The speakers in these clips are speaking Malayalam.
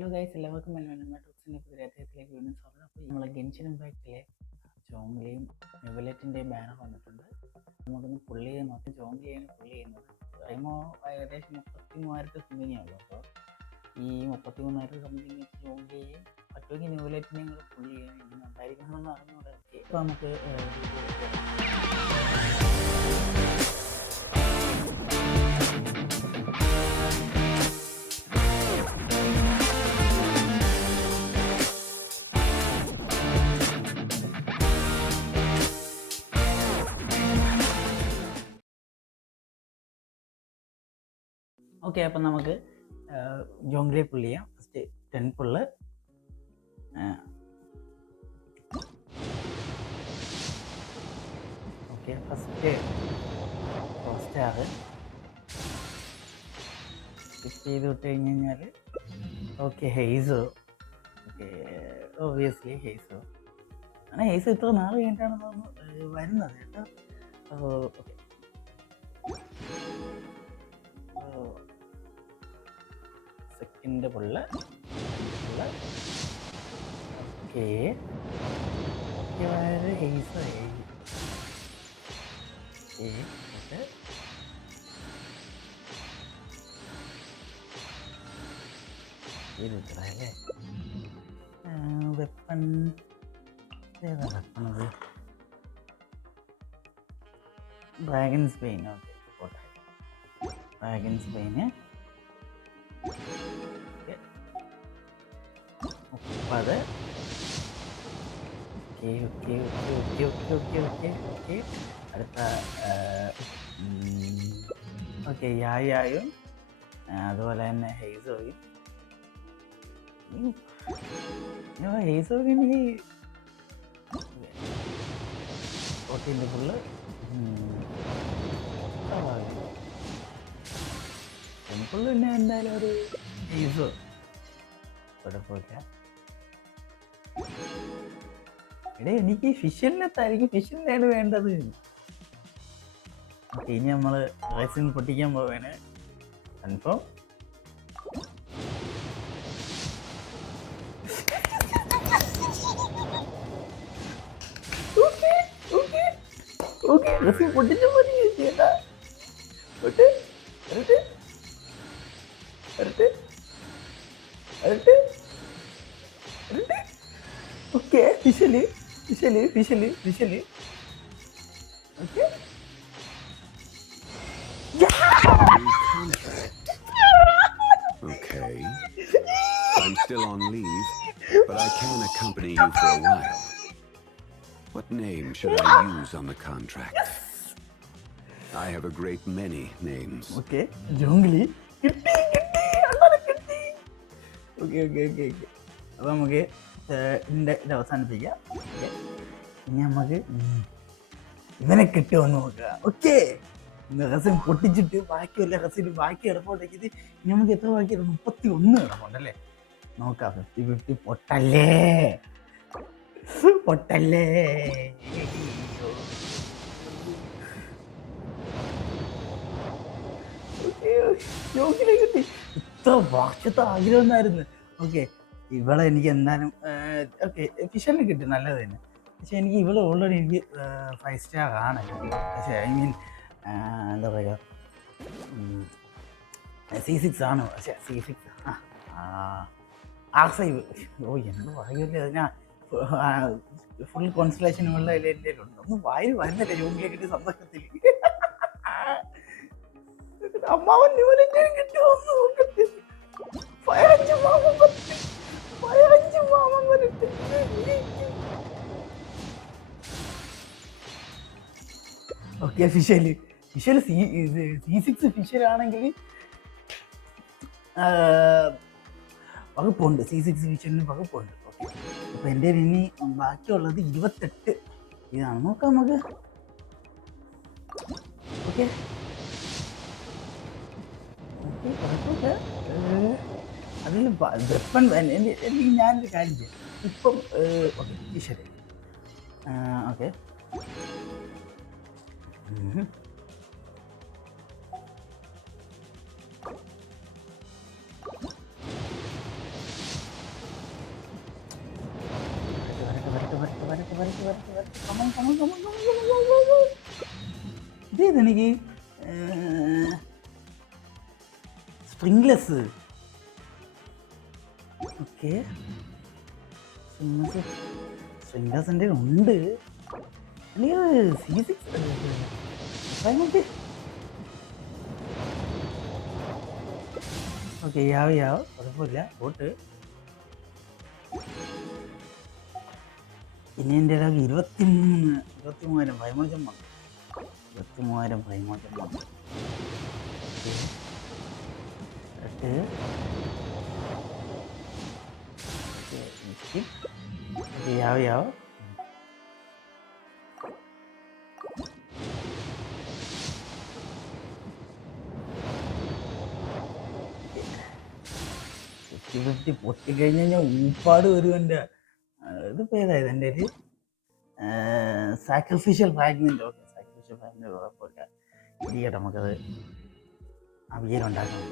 ഹലോ ഗൈസ്, എല്ലാവർക്കും മെട്രിക്സിൻ്റെ പുതിയ അധ്യായത്തിലേക്ക് വീണ്ടും സ്വാഗതം. അപ്പോൾ നമ്മളെ ഗെൻഷിൻ ഇമ്പാക്റ്റിലെ ജോങ്ലിയും നെവലറ്റിൻ്റെയും ബാനർ വന്നിട്ടുണ്ട്. നമുക്കൊന്ന് പുള്ളി ചെയ്യാൻ മൊത്തം ജോങ്ലിയാണ് പുള്ളി ചെയ്യുന്നത്. ടൈമോ ഏകദേശം 33,000 സംതിങ് ഉള്ളൂ. അപ്പോൾ ഈ 33,000 സംതിങ് വെച്ച് ജോങ്ലിയെയും പറ്റുമെങ്കിൽ നെവലറ്റിനെയും കൂടെ പുള്ളി ചെയ്യാൻ ഇങ്ങനെ ഉണ്ടായിരിക്കണമെന്ന് അറിഞ്ഞുകൂടെ. അപ്പോൾ നമുക്ക് ഓക്കെ, അപ്പം നമുക്ക് ജോങ്ലിയെ പുള്ളി ചെയ്യാം. First 10 pull, okay. First star skip ചെയ്ത് വിട്ട് കഴിഞ്ഞാൽ okay Heizou. Okay, obviously Heizou ആണ്. ഹെയ്സോ ഇത്ര നാൾ കഴിഞ്ഞിട്ടാണ് വരുന്നത് കേട്ടോ. Okay, second pull okay. Heizou അല്ലേ. വെപ്പൺ ഏതാ വെപ്പണത്? Dragon's Bane. ഓക്കെ, പോട്ടെ. ഡ്രാഗൺസ് പെയിന് 30. ഓക്കെ. അടുത്ത ഓക്കെ യായും അതുപോലെ തന്നെ ഹെയ്സോയും. ഹെയ്സോക്ക് എനിക്ക് 14 ഫുള്ള് ടെമ്പിൾ. പിന്നെ എന്തായാലും ഒരു ഹെയ്സോ കുഴപ്പമില്ല. എടേ, എനിക്ക് ഫിഷ്യലിനാണ് വേണ്ടത്. ഓക്കെ, ഇനി നമ്മൾ റൈസിൻ പൊട്ടിക്കാൻ പോവാണ്. കൺഫേം. ഓക്കെ, റൈസിൻ പൊട്ടിച്ച മതി ചേട്ടാ. Okay, Fischl okay. Okay. I'm still on leave, but I can accompany you for a while. What name should I use on the contract? I have a great many names. Okay, ജോങ്ലി കിട്ടി. ഓക്കെ. അപ്പോൾ നമുക്ക് ഇതിൻ്റെ ഇത് അവസാനിപ്പിക്കാം. ഇനി നമുക്ക് ഇവനെ കിട്ടുമെന്ന് നോക്കുക. ഓക്കെ, റസിൻ പൊട്ടിച്ചിട്ട് ബാക്കിയല്ല റസിന് ബാക്കി ഇടപ്പോട്ടേക്കിത്. ഇനി നമുക്ക് എത്ര ബാക്കി? 31 ഇടമുണ്ടല്ലേ. നോക്കാം. 50-50 പൊട്ടല്ലേ. ജോങ്കിനെ കിട്ടി. ഇത്ര വർഷത്തെ ആഗ്രഹം എന്നായിരുന്നു. ഓക്കെ, ഇവളെ എനിക്ക് എന്തായാലും ഓക്കെ ഫിഷറിന് കിട്ടി, നല്ലത് തന്നെ. പക്ഷെ എനിക്ക് ഇവളെ ഓൾറെഡി എനിക്ക് 5 സ്റ്റാർ ആണ്. പക്ഷേ ഐ മീൻ എന്താ പറയുക, C6 ആണ്. പക്ഷേ C6 R5. ഓ, എന്ത് പറയുമല്ലേ. ഞാൻ ഫുൾ കോൺസ്റ്റലേഷനുള്ള എൻ്റെ ഉണ്ട്. ഒന്നും വായിൽ വരുന്നില്ല ജോങ്കിയെ കിട്ടിയ സന്തോഷത്തിൽ. അമ്മാവൻ ന്യൂലൻഡിനും കിട്ടുമോ നോക്കട്ടെ. 15 മാമൻ വരട്ടെ. Okay, ഫിഷല് C6 ഫിഷലാണെങ്കിൽ വകുപ്പുണ്ട്. C6 ഫിഷലിന് വകുപ്പുണ്ട്. ഓക്കെ, അപ്പോൾ എൻ്റെ ഇനി ബാക്കിയുള്ളത് 28 ഇതാണ്. നോക്കാം നമുക്ക്. ഓക്കെ, കുഴപ്പമില്ല. അതിൽ വെപ്പൺ എനിക്ക് ഞാനൊരു കാര്യം ചെയ്യാം ഇപ്പം. Okay, Fischl okay. ഇതേതെനിക്ക് സ്പ്രിംഗ്ലെസ്. ഓക്കെ, സ്പ്രിംഗ്ലെസ് എൻ്റെ ഉണ്ട്. അല്ലെങ്കിൽ C6 ഓക്കെ. യാവ് കുഴപ്പമില്ല. വോട്ട് ഇനി എൻ്റെ ഇടയ്ക്ക് 23,000 പ്രൈമോജം വന്നു. 23,000 പ്രൈമോജം വന്നു. യാവ് പൊട്ടിക്കഴിഞ്ഞ് കഴിഞ്ഞാൽ ഊപ്പാട് വരും. എൻ്റെ ഇതിപ്പോൾ ഏതായത് എൻ്റെ ഒരു sacrificial fragment. Okay, sacrificial fragment കുഴപ്പമില്ല. ഇരിക്കട്ടെ, നമുക്കത് അവിയലുണ്ടാക്കാൻ.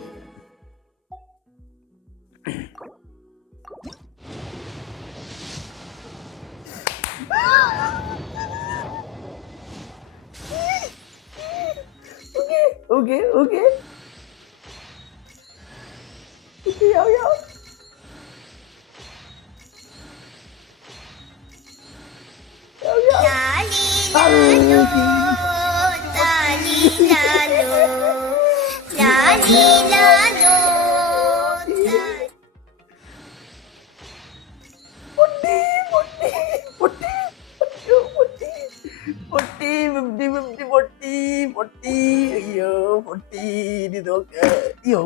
ഓക്കെ പൊട്ടി. അയ്യോ പൊട്ടി. ഇതൊക്കെ അയ്യോ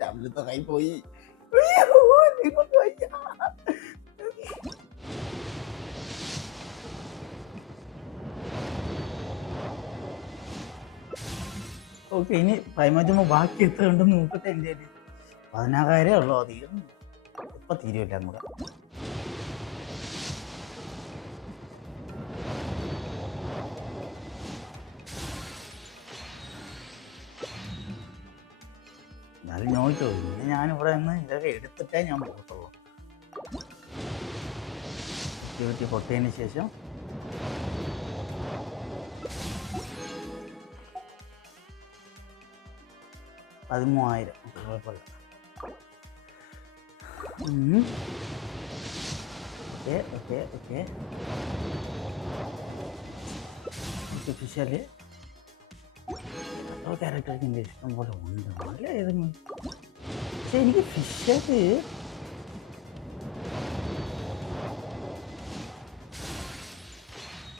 ടാബ്ലറ്റ് കൈ പോയി. ഓക്കെ, ഇനി പ്രൈമോജുമ്പോൾ ബാക്കി എത്ര ഉണ്ടെന്ന് നോക്കട്ടെ. എൻ്റെ 16,000 ഉള്ളൂ. അധികം ഇപ്പം തീരുമില്ല കൂടെ. എന്നാലും നോക്കിക്കോ. പിന്നെ ഞാനിവിടെ നിന്ന് ഇതൊക്കെ എടുത്തിട്ടേ ഞാൻ പോകത്തുള്ളൂ. ആക്ടിവിറ്റി പൊട്ടിയതിന് ശേഷം $13,000 കുഴപ്പമില്ല. ഓക്കെ ഫിഷല് ക്യാരക്ടർക്ക് എൻ്റെ ഇഷ്ടം പോലെ ഉണ്ട്. നല്ല ഏതെങ്കിലും പക്ഷെ എനിക്ക് ഫിഷക്ക്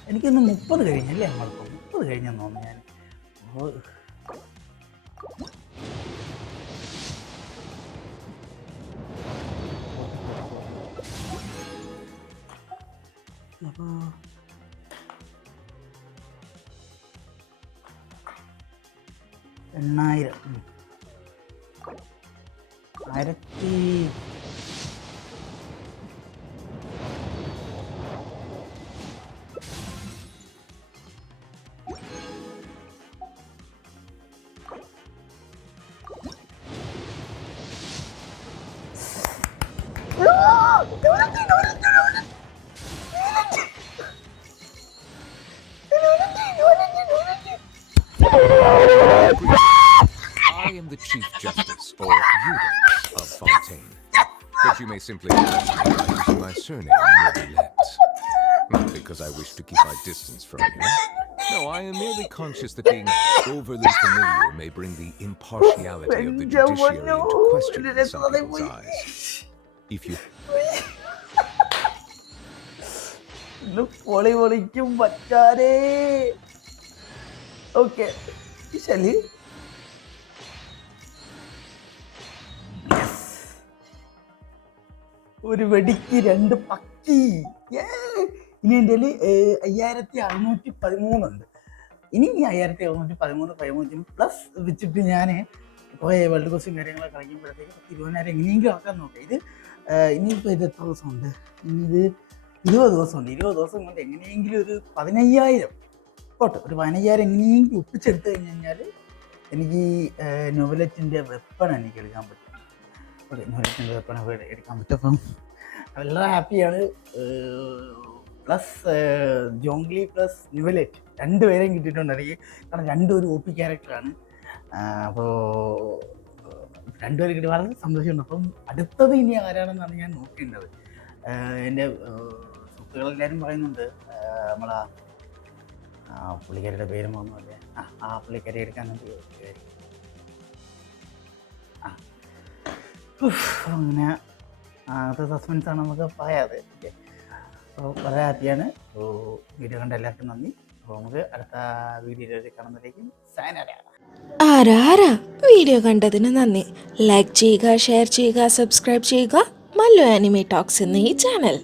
എനിക്കൊന്ന് 30 കഴിഞ്ഞല്ലേ? നമ്മളിപ്പോൾ 30 കഴിഞ്ഞെന്ന് തോന്നുന്നു. ഞാൻ അപ്പോൾ 8,000 1000 I am the Chief Justice, or Yuda, of Fontaine. But you may simply call me by using my surname, Neuvillette. Not because I wish to keep my distance from you. No, I am merely conscious that being overly familiar may bring the impartiality of the judiciary into question in some people's eyes. If you... പൊളിക്കും പറ്റാരേ. ഓക്കെ, ശരി. ഒരു വെടിക്ക് 2 പക്കി. ഇനി എൻ്റെ 5,613 ഉണ്ട്. ഇനി 5,613 പ്ലസ് വെച്ചിട്ട് ഞാൻ കുറേ വേൾഡ് കോസ്റ്റും കാര്യങ്ങളൊക്കെ കളിക്കുമ്പോഴത്തേക്ക് 20,000 എങ്ങനെയെങ്കിലും ആക്കാൻ നോക്കാം. ഇത് ഇനിയിപ്പോൾ ഇത് എത്ര ദിവസമുണ്ട്? ഇനി ഇത് 20 ദിവസമുണ്ട്. 20 ദിവസം കൊണ്ട് എങ്ങനെയെങ്കിലും ഒരു 15,000 പോട്ടെ, ഒരു 15,000 എങ്ങനെയെങ്കിലും ഒപ്പിച്ചെടുത്ത് കഴിഞ്ഞ് കഴിഞ്ഞാൽ എനിക്ക് നോവലറ്റിൻ്റെ വെപ്പൺ എനിക്ക് എടുക്കാൻ പറ്റും. ഓക്കെ, നോവലറ്റിൻ്റെ വെപ്പൺ എടുക്കാൻ പറ്റും. അപ്പം വളരെ ഹാപ്പിയാണ്. പ്ലസ് ജോങ്ലി പ്ലസ് ന്യൂവലേറ്റ് രണ്ടുപേരെയും കിട്ടിയിട്ടുണ്ട് എനിക്ക്. കാരണം രണ്ടും ഒരു OP ക്യാരക്ടറാണ്. അപ്പോൾ രണ്ടുപേരും കിട്ടി വളരെ സന്തോഷമുണ്ട്. അപ്പം അടുത്തത് ഇനി ആരാണെന്നാണ് ഞാൻ നോക്കേണ്ടത്. എൻ്റെ സുഹൃത്തുക്കളെല്ലാവരും പറയുന്നുണ്ട് നമ്മളാ പുള്ളിക്കാരിയുടെ പേര് മറന്നുമല്ലേ, ആ പുള്ളിക്കാരി എടുക്കാൻ അങ്ങനെ അങ്ങനത്തെ സസ്പെൻസാണ് നമുക്ക് പറയാതെ. ഓക്കെ, അപ്പോൾ വളരെ ഹാപ്പിയാണ്. അപ്പോൾ വീഡിയോ കണ്ട എല്ലാവർക്കും നന്ദി. അപ്പോൾ നമുക്ക് അടുത്ത വീഡിയോയിൽ കാണുന്നതിലേക്കും സൈനടാ. ആരാ വീഡിയോ കണ്ടതിന് നന്ദി. ലൈക്ക് ചെയ്യുക, ഷെയർ ചെയ്യുക, സബ്സ്ക്രൈബ് ചെയ്യുക മല്ലു ആനിമേ ടോക്സ് എന്ന ഈ ചാനൽ.